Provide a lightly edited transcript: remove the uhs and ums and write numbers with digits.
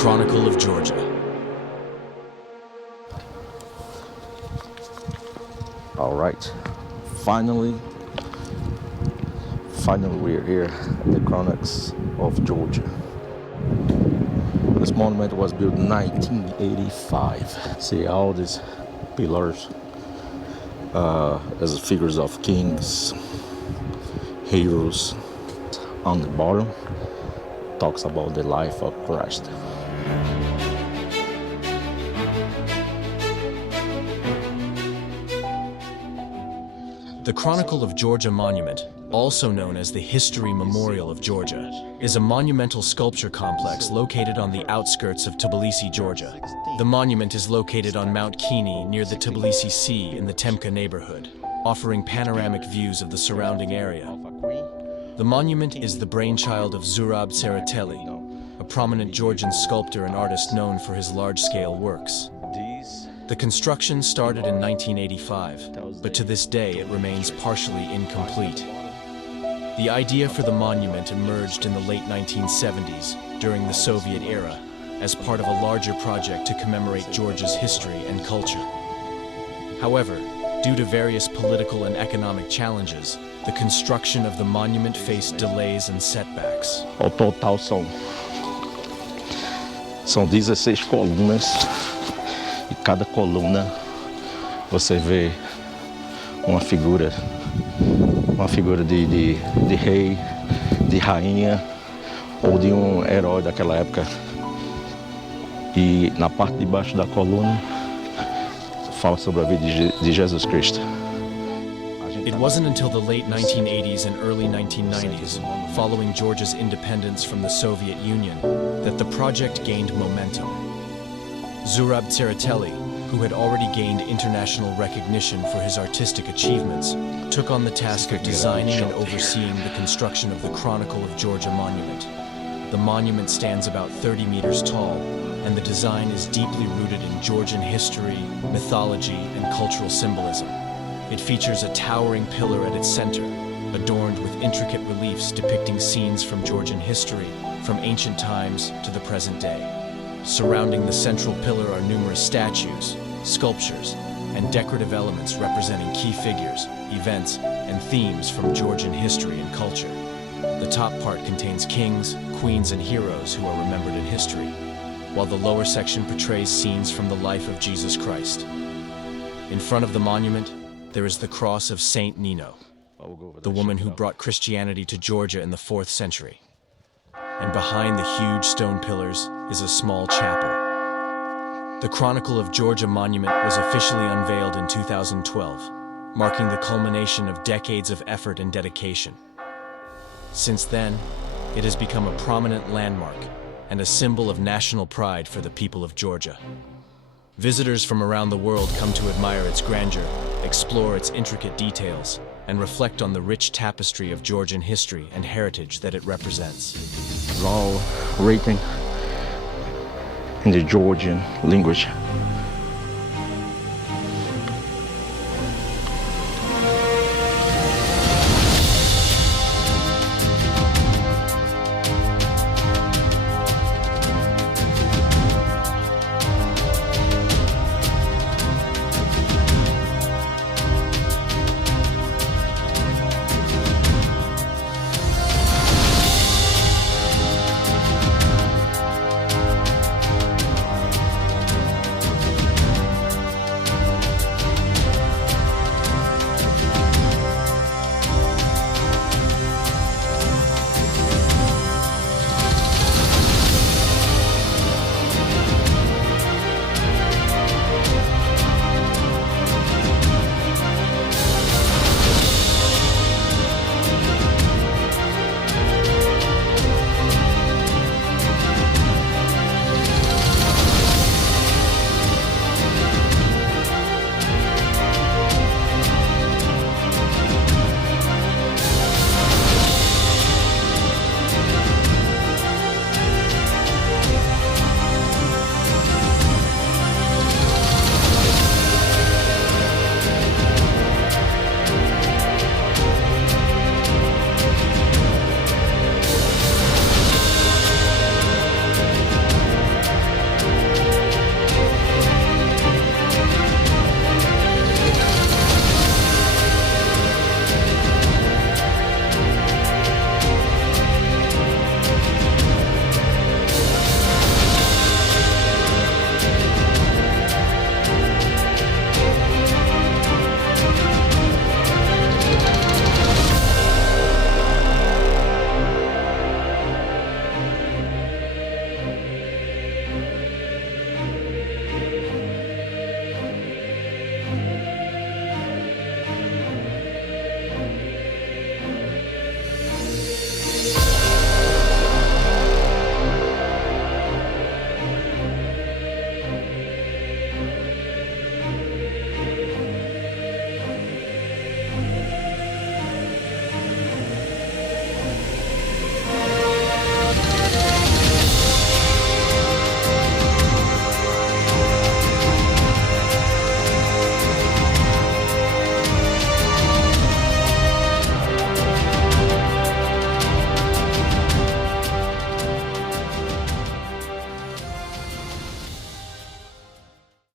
Chronicle of Georgia. All right, finally we're here at the Chronicles of Georgia. This monument was built in 1985. See all these pillars as figures of kings, heroes. On the bottom talks about the life of Christ. The Chronicle of Georgia Monument, also known as the History Memorial of Georgia, is a monumental sculpture complex located on the outskirts of Tbilisi, Georgia. The monument is located on Mount Kini near the Tbilisi Sea in the Temka neighborhood, offering panoramic views of the surrounding area. The monument is the brainchild of Zurab Tsereteli, a prominent Georgian sculptor and artist known for his large-scale works. The construction started in 1985, but to this day it remains partially incomplete. The idea for the monument emerged in the late 1970s, during the Soviet era, as part of a larger project to commemorate Georgia's history and culture. However, due to various political and economic challenges, the construction of the monument faced delays and setbacks. Ao total são 16 colunas. E cada coluna você vê uma figura de rei, de rainha ou de um herói daquela época. E na parte de baixo da coluna fala sobre a vida de Jesus Cristo. It wasn't until the late 1980s and early 1990s, following Georgia's independence from the Soviet Union, that the project gained momentum. Zurab Tsereteli, who had already gained international recognition for his artistic achievements, took on the task of designing and overseeing the construction of the Chronicle of Georgia monument. The monument stands about 30 meters tall, and the design is deeply rooted in Georgian history, mythology, and cultural symbolism. It features a towering pillar at its center, adorned with intricate reliefs depicting scenes from Georgian history, from ancient times to the present day. Surrounding the central pillar are numerous statues, sculptures, and decorative elements representing key figures, events, and themes from Georgian history and culture. The top part contains kings, queens, and heroes who are remembered in history, while the lower section portrays scenes from the life of Jesus Christ. In front of the monument, there is the cross of Saint Nino, the woman who brought Christianity to Georgia in the 4th century. And behind the huge stone pillars is a small chapel. The Chronicle of Georgia monument was officially unveiled in 2012, marking the culmination of decades of effort and dedication. Since then, it has become a prominent landmark and a symbol of national pride for the people of Georgia. Visitors from around the world come to admire its grandeur, explore its intricate details, and reflect on the rich tapestry of Georgian history and heritage that it represents. It's all written in the Georgian language.